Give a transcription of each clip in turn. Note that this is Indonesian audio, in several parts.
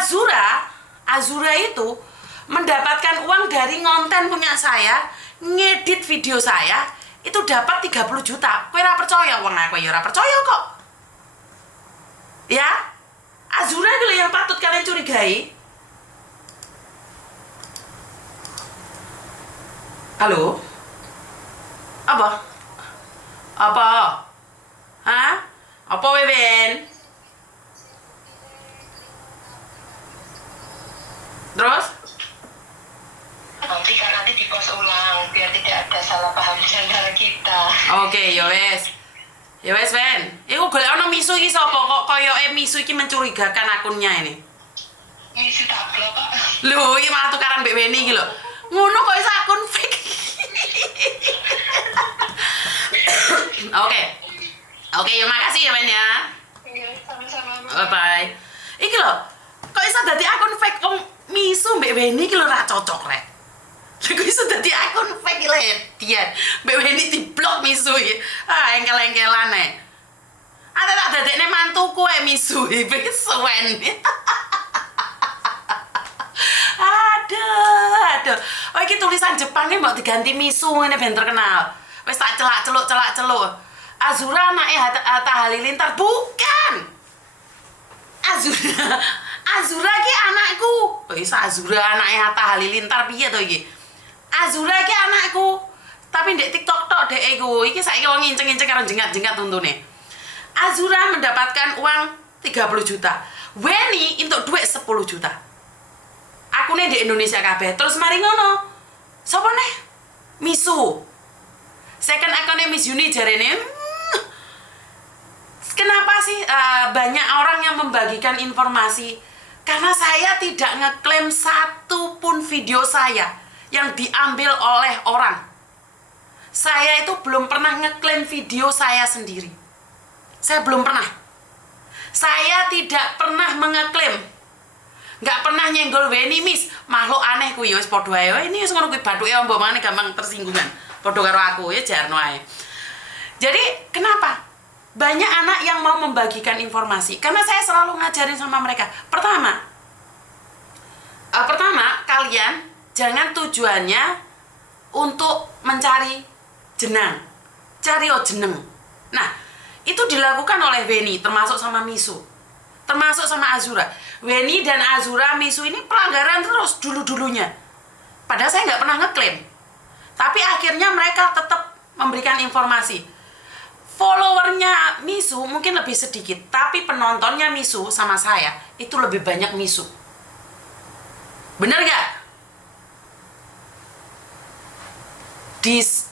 Azura itu mendapatkan uang dari ngonten punya saya, ngedit video saya, itu dapat 30 juta. Kowe ora percaya? Wong aku ya ora percaya kok. Ya, Azura itu yang patut kalian curigai. Halo? Apa? Hah? Apa Weben? Terus? Nanti di-post ulang biar tidak ada salah paham di antara kita. Oke, ya wes. Ya wes, Ben. Iku golek ana misu iki sapa kok koyoke misu iki mencurigakan akunnya ini. Misu tablo, Pak. Lho, iki malah tukaran mbek Weni iki lho. Ngono kok iso akun fake. Oke. Oke, ya makasih ya, Ben ya. Iya, sama-sama. Bye-bye. Iki lho, kok iso dadi akun fake wong misu mbek Weni iki lho ra cocok rek. Lha kok iso dadi akun fake lho dia. Mbek Weni diblok misu iki. Ah, engkel-engkelan ae. Ada tak dadekne mantuku misu iki suwen. Aduh. Oh iki tulisan Jepangnya mbok diganti misu ngene ben terkenal. Wis tak celak-celuk. Azura anake Atta Halilintar bukan. Azura ki anakku. Oh isa Azura anake Atta Halilintar piye to iki? Azura ki anakku. Tapi ndek TikTok tok dek iku. Iki saiki wong nginceng-nginceng karo jengat-jengat untune. Azura mendapatkan uang 30 juta. Weni entuk duit 10 juta. Akune di Indonesia kabeh. Terus mari ngono. Sopo neh? Misu. Second akunnya Miss Yuni jarene. Kenapa sih banyak orang yang membagikan informasi? Karena saya tidak ngeklaim satu pun video saya yang diambil oleh orang. Saya itu belum pernah ngeklaim video saya sendiri. Saya belum pernah. Saya tidak pernah mengeklaim. Nggak pernah nyenggol Weni Miss. Makhluk aneh ku ya wis padha ae. Ini wis ngono kuwi bathuke ombo mangane gampang tersinggungan. Padha karo aku ya jarno ae. Jadi kenapa? Banyak anak yang mau membagikan informasi karena saya selalu ngajarin sama mereka. Pertama, kalian jangan tujuannya untuk mencari jenang, cari jeneng. Nah, itu dilakukan oleh Weni, termasuk sama Misu, termasuk sama Azura. Weni dan Azura, Misu ini pelanggaran terus dulu-dulunya. Padahal saya nggak pernah ngeklaim, tapi akhirnya mereka tetap memberikan informasi. Followernya Misu mungkin lebih sedikit, tapi penontonnya Misu sama saya itu lebih banyak Misu. Bener gak?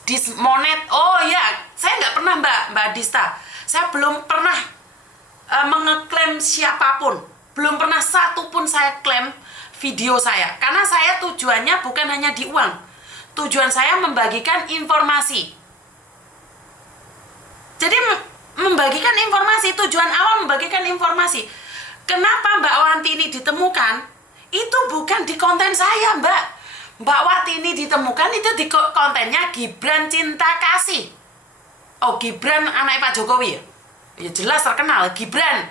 Dismonet, oh ya, saya nggak pernah Mbak Dista, saya belum pernah mengeklaim siapapun, belum pernah satu pun saya klaim video saya, karena saya tujuannya bukan hanya di uang, tujuan saya membagikan informasi. Jadi membagikan informasi, tujuan awal membagikan informasi. Kenapa Mbak Wanti ini ditemukan? Itu bukan di konten saya, Mbak. Mbak Wanti ini ditemukan itu di kontennya Gibran Cinta Kasih. Oh, Gibran anak Pak Jokowi ya? Ya jelas terkenal, Gibran.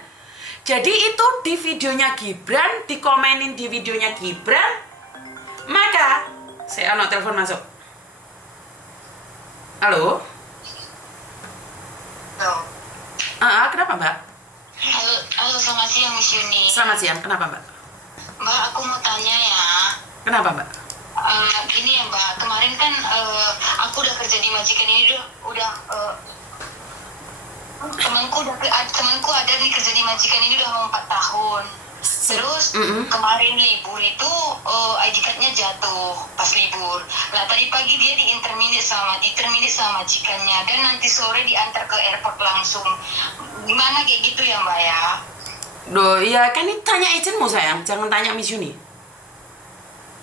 Jadi itu di videonya Gibran, dikomenin di videonya Gibran. Maka, saya telepon masuk. Halo? Kenapa Mbak? Halo, selamat siang Miss Yuni. Selamat siang, kenapa Mbak? Mbak, aku mau tanya ya. Kenapa Mbak? Ini ya Mbak, kemarin kan aku udah kerja di majikan ini udah temanku ada nih kerja di majikan ini udah mau 4 tahun. Terus kemarin libur itu ID card-nya jatuh pas libur. Lah tadi pagi dia diterminate sama majikannya dan nanti sore diantar ke airport langsung. Gimana kayak gitu ya Mbak ya? Duh, ya kan ini tanya agentmu sayang, jangan tanya Miss Yuni.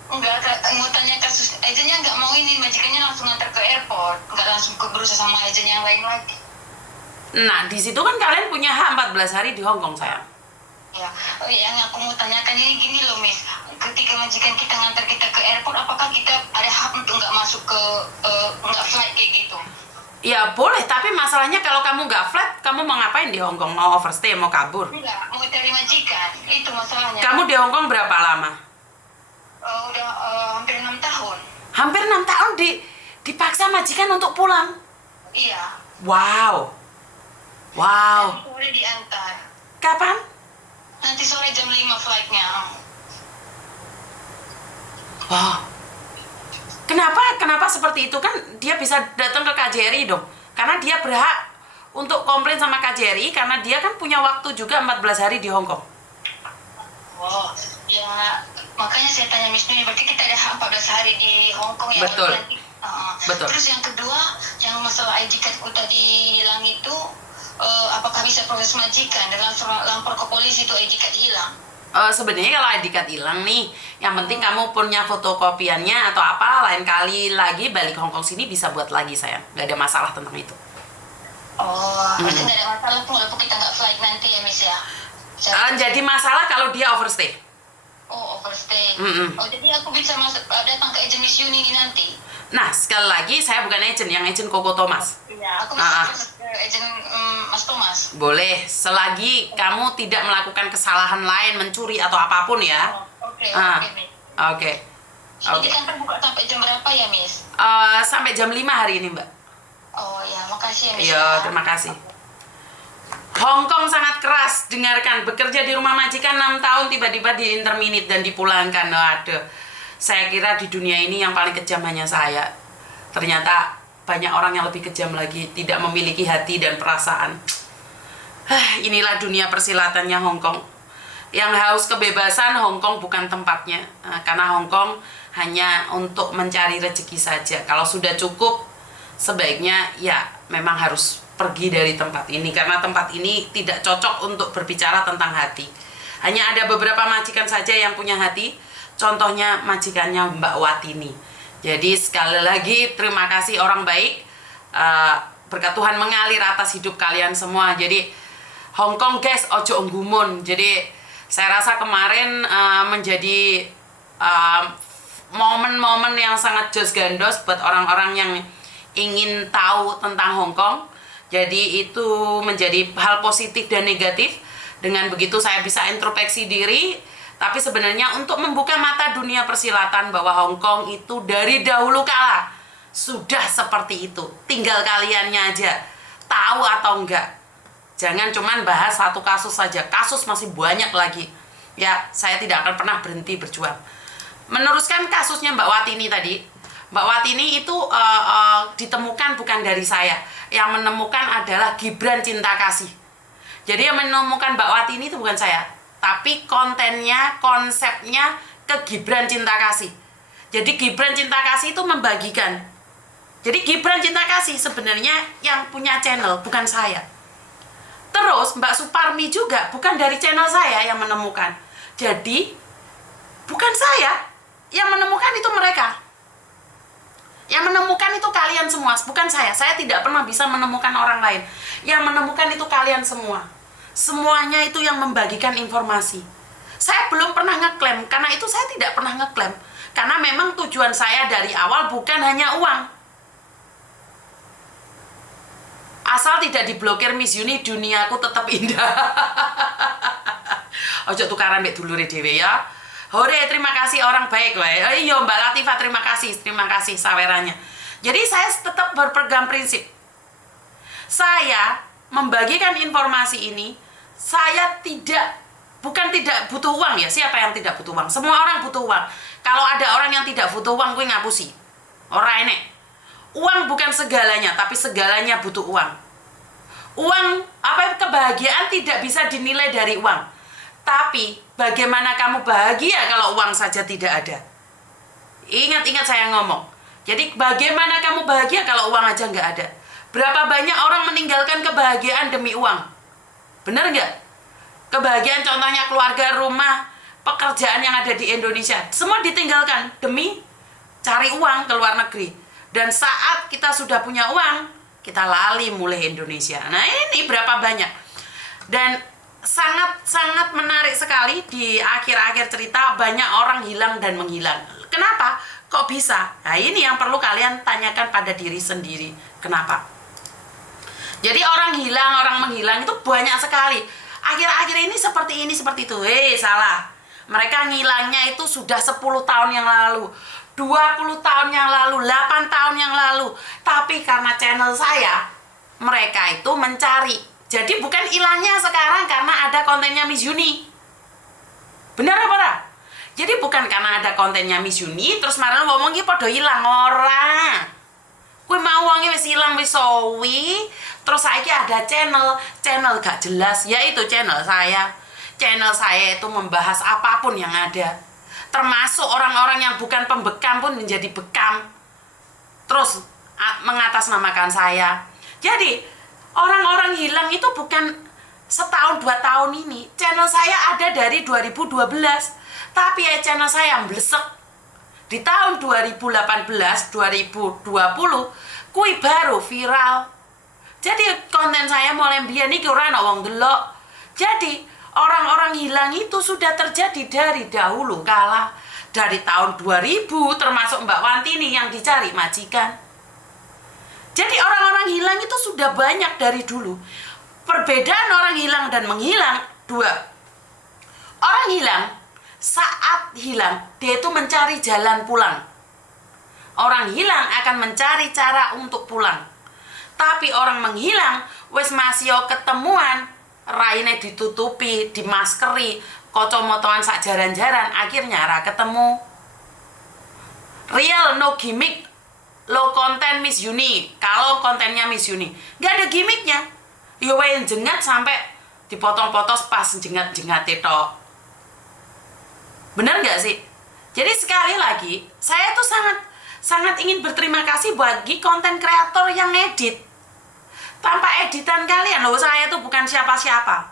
Enggak, mau tanya kasus agentnya nggak mau ini, majikannya langsung antar ke airport, nggak langsung ke berusaha sama agent yang lain lagi. Nah, di situ kan kalian punya hak 14 hari di Hong Kong sayang. Ya, yang aku mau tanyakan ini gini loh Miss, ketika majikan kita ngantar kita ke airport, apakah kita ada hak untuk nggak masuk ke nggak flight kayak gitu? Ya boleh, tapi masalahnya kalau kamu nggak flat, kamu mau ngapain di Hong Kong? Mau overstay, mau kabur? Enggak, mau cari majikan. Itu masalahnya. Kamu di Hong Kong berapa lama? Udah hampir 6 tahun. Hampir 6 tahun dipaksa majikan untuk pulang. Iya. Wow. Wow. Nanti sore diantar. Kapan? Nanti sore jam 5 flightnya. Wow. Kenapa seperti itu? Kan dia bisa datang ke KJRI dong. Karena dia berhak untuk komplain sama KJRI karena dia kan punya waktu juga 14 hari di Hong Kong. Oh, ya makanya saya tanya Miss Nuni, berarti kita ada 14 hari di Hong Kong ya? Betul. Nanti, Betul. Terus yang kedua, yang masalah ID cardku tadi hilang itu, apakah bisa proses majikan dan langsung lapor ke polisi itu ID card hilang? Sebenarnya kalau ID card hilang nih, yang penting kamu punya fotokopiannya atau apa, lain kali lagi balik Hong Kong sini bisa buat lagi sayang, nggak ada masalah tentang itu. Oh, berarti nggak ada masalah tuh walaupun kita nggak flight nanti ya Miss ya? Jadi masalah kalau dia overstay. Oh, overstay. Oh, jadi aku bisa datang ke agent Miss Yuni ini nanti? Nah, sekali lagi saya bukan agent, yang agent Koko Thomas. Iya, aku bisa ke agent Mas Thomas. Boleh, selagi kamu tidak melakukan kesalahan lain, mencuri atau apapun ya. Oke, Miss. Oke. Jadi kantor buka sampai jam berapa ya, Miss? Sampai jam 5 hari ini, Mbak. Oh ya, makasih ya, Miss. Iya, terima kasih. Hong Kong sangat keras, dengarkan. Bekerja di rumah majikan 6 tahun, tiba-tiba di-interminate dan dipulangkan. Waduh, saya kira di dunia ini yang paling kejam hanya saya. Ternyata banyak orang yang lebih kejam lagi, tidak memiliki hati dan perasaan. Inilah dunia persilatannya Hong Kong. Yang haus kebebasan, Hong Kong bukan tempatnya. Karena Hong Kong hanya untuk mencari rezeki saja. Kalau sudah cukup, sebaiknya ya memang harus pergi dari tempat ini. Karena tempat ini tidak cocok untuk berbicara tentang hati. Hanya ada beberapa majikan saja yang punya hati. Contohnya majikannya Mbak Watini. Jadi sekali lagi terima kasih orang baik. Berkat Tuhan mengalir atas hidup kalian semua. Jadi Hong Kong guys, ojo nggumun. Jadi saya rasa kemarin menjadi momen-momen yang sangat jos gandos buat orang-orang yang ingin tahu tentang Hong Kong. Jadi itu menjadi hal positif dan negatif. Dengan begitu saya bisa introspeksi diri. Tapi sebenarnya untuk membuka mata dunia persilatan bahwa Hong Kong itu dari dahulu kala sudah seperti itu. Tinggal kaliannya aja tahu atau enggak. Jangan cuman bahas satu kasus saja. Kasus masih banyak lagi. Ya, saya tidak akan pernah berhenti berjuang. Meneruskan kasusnya Mbak Watini tadi. Mbak Watini itu ditemukan bukan dari saya. Yang menemukan adalah Gibran Cinta Kasih. Jadi yang menemukan Mbak Watini itu bukan saya. Tapi kontennya, konsepnya ke Gibran Cinta Kasih. Jadi Gibran Cinta Kasih itu membagikan. Jadi Gibran Cinta Kasih sebenarnya yang punya channel, bukan saya. Terus Mbak Suparmi juga bukan dari channel saya yang menemukan. Jadi bukan saya yang menemukan, itu mereka. Yang menemukan itu kalian semua, bukan saya. Saya tidak pernah bisa menemukan orang lain. Yang menemukan itu kalian semua. Semuanya itu yang membagikan informasi. Saya belum pernah ngeklaim, karena itu saya tidak pernah ngeklaim. Karena memang tujuan saya dari awal bukan hanya uang. Asal tidak diblokir Miss Yuni, duniaku tetap indah. Ojo tukaran mbek dulure dhewe ya. Hore, terima kasih orang baik wae. Iya Mbak Latifah, terima kasih sawerannya. Jadi saya tetap berpegang prinsip. Saya membagikan informasi ini, saya bukan tidak butuh uang ya. Siapa yang tidak butuh uang? Semua orang butuh uang. Kalau ada orang yang tidak butuh uang, gue ngapusi. Ora enek. Uang bukan segalanya, tapi segalanya butuh uang. Kebahagiaan tidak bisa dinilai dari uang. Tapi bagaimana kamu bahagia kalau uang saja tidak ada? Ingat-ingat saya ngomong. Jadi bagaimana kamu bahagia kalau uang aja nggak ada? Berapa banyak orang meninggalkan kebahagiaan demi uang? Benar nggak? Kebahagiaan contohnya keluarga, rumah, pekerjaan yang ada di Indonesia. Semua ditinggalkan demi cari uang ke luar negeri. Dan saat kita sudah punya uang, kita lali mulai Indonesia. Nah ini berapa banyak. Dan sangat-sangat menarik sekali di akhir-akhir cerita banyak orang hilang dan menghilang. Kenapa? Kok bisa? Nah ini yang perlu kalian tanyakan pada diri sendiri. Kenapa? Jadi orang hilang, orang menghilang itu banyak sekali. Akhir-akhir ini seperti itu. Salah. Mereka ngilangnya itu sudah 10 tahun yang lalu, 20 tahun yang lalu, 8 tahun yang lalu. Tapi karena channel saya, mereka itu mencari. Jadi bukan hilangnya sekarang karena ada kontennya Miss Yuni. Benar apa ora? Jadi bukan karena ada kontennya Miss Yuni terus marah ngomong iki padha ilang ora. Kuwi mau wonge wis ilang wis sowi, terus saiki ada channel gak jelas, yaitu channel saya. Channel saya itu membahas apapun yang ada. Termasuk orang-orang yang bukan pembekam pun menjadi bekam. Terus mengatasnamakan saya. Jadi, orang-orang hilang itu bukan setahun 2 tahun ini. Channel saya ada dari 2012. Tapi channel saya blesek. Di tahun 2018, 2020, kui baru viral. Jadi konten saya mulai mbiyen iki ora ana wong delok. Jadi orang-orang hilang itu sudah terjadi dari dahulu kala. Dari tahun 2000 termasuk Mbak Wantini yang dicari majikan. Jadi orang-orang hilang itu sudah banyak dari dulu. Perbedaan orang hilang dan menghilang dua. Orang hilang saat hilang, dia itu mencari jalan pulang. Orang hilang akan mencari cara untuk pulang. Tapi orang menghilang, wis masih ketemuan, raine ditutupi, dimaskeri, kocomotoan sak jaran-jaran, akhirnya ra ketemu. Real, no gimmick, low konten Miss Yuni. Kalau kontennya Miss Yuni, gak ada gimmicknya. Yo wae jengat sampai dipotong-potong pas jengat-jengat tok. Benar nggak sih? Jadi sekali lagi, saya tuh sangat ingin berterima kasih bagi konten kreator yang edit. Tanpa editan kalian, loh saya tuh bukan siapa-siapa.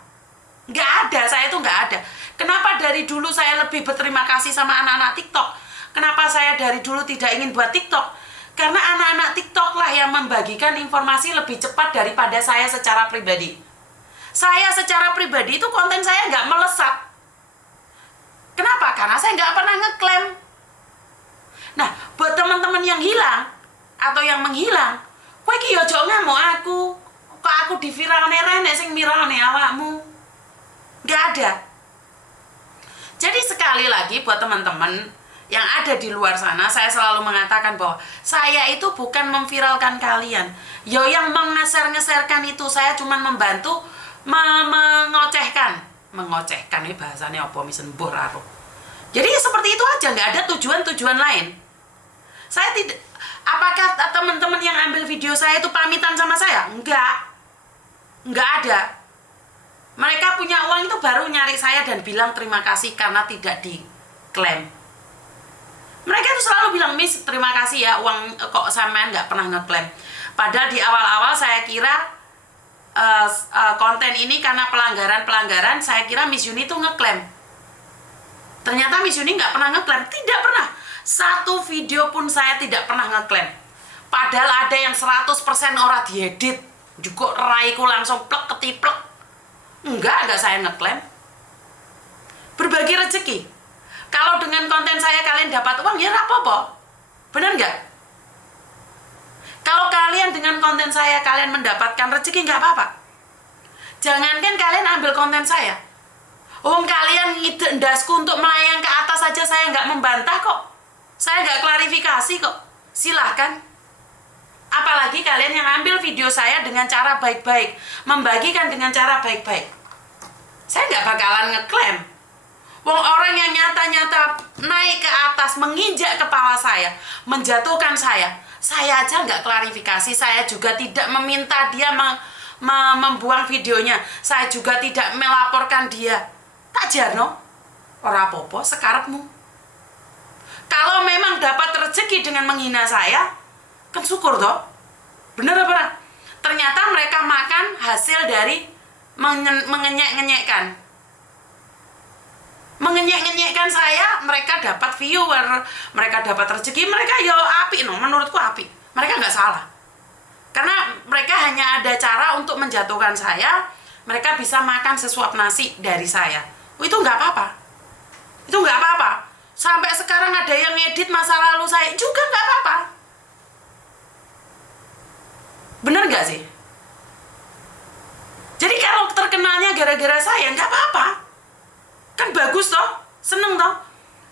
Nggak ada, saya tuh nggak ada. Kenapa dari dulu saya lebih berterima kasih sama anak-anak TikTok? Kenapa saya dari dulu tidak ingin buat TikTok? Karena anak-anak TikTok lah yang membagikan informasi lebih cepat daripada saya secara pribadi. Saya secara pribadi itu konten saya nggak melesat. Kenapa? Karena saya nggak pernah ngeklaim. Nah, buat teman-teman yang hilang atau yang menghilang, kowe iki yo aja ngamuk aku. Kok aku diviralne rene sing miralne awakmu. Nggak ada. Jadi sekali lagi buat teman-teman yang ada di luar sana, saya selalu mengatakan bahwa saya itu bukan memviralkan kalian. Yo yang mengeser-ngeserkan itu saya cuma membantu mengocehkan ini bahasanya apa misen mbuh raro. Jadi seperti itu aja, nggak ada tujuan-tujuan lain. Saya tidak. Apakah teman-teman yang ambil video saya itu pamitan sama saya? Nggak ada. Mereka punya uang itu baru nyari saya dan bilang terima kasih karena tidak diklaim. Mereka itu selalu bilang, Miss terima kasih ya uang kok sampean nggak pernah ngeklaim. Padahal di awal-awal saya kira konten ini karena pelanggaran saya kira Miss Yuni tuh ngeklaim. Ternyata Miss Yuni nggak pernah ngeklaim, tidak pernah. Satu video pun saya tidak pernah ngeklaim. Padahal ada yang 100% ora diedit, juga raiku langsung plek ketiplek. Enggak saya ngeklaim. Berbagi rezeki. Kalau dengan konten saya kalian dapat uang ya apa-apa. Benar nggak? Kalau kalian dengan konten saya kalian mendapatkan rezeki nggak apa-apa. Jangankan kalian ambil konten saya. Kalian ngide ndasku untuk melayang ke atas saja saya nggak membantah kok. Saya nggak klarifikasi kok. Silahkan. Apalagi kalian yang ambil video saya dengan cara baik-baik, membagikan dengan cara baik-baik. Saya nggak bakalan ngeklaim. Orang yang nyata-nyata naik ke atas, menginjak kepala saya, menjatuhkan saya aja nggak klarifikasi, saya juga tidak meminta dia membuang videonya, saya juga tidak melaporkan dia. Tak jarno, ora apa-apa sekarepmu. Kalau memang dapat rezeki dengan menghina saya, kan syukur toh. Bener apa? Ternyata mereka makan hasil dari mengenyek-ngenyekkan. Mengenyek-ngenyekkan saya, mereka dapat viewer, mereka dapat rezeki, mereka yo apik no, menurutku apik. Mereka nggak salah. Karena mereka hanya ada cara untuk menjatuhkan saya, mereka bisa makan sesuap nasi dari saya. Itu nggak apa-apa. Itu nggak apa-apa. Sampai sekarang ada yang ngedit masa lalu saya juga nggak apa-apa. Bener nggak sih? Jadi kalau terkenalnya gara-gara saya, nggak apa-apa. Kan bagus toh, seneng toh.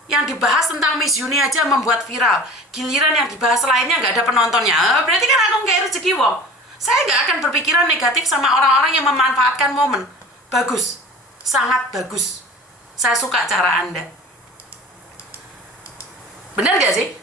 Yang dibahas tentang Miss Yuni aja membuat viral. Giliran yang dibahas lainnya nggak ada penontonnya. Berarti kan aku kayak rezeki wong. Saya nggak akan berpikiran negatif sama orang-orang yang memanfaatkan momen. Bagus, sangat bagus. Saya suka cara Anda. Benar nggak sih?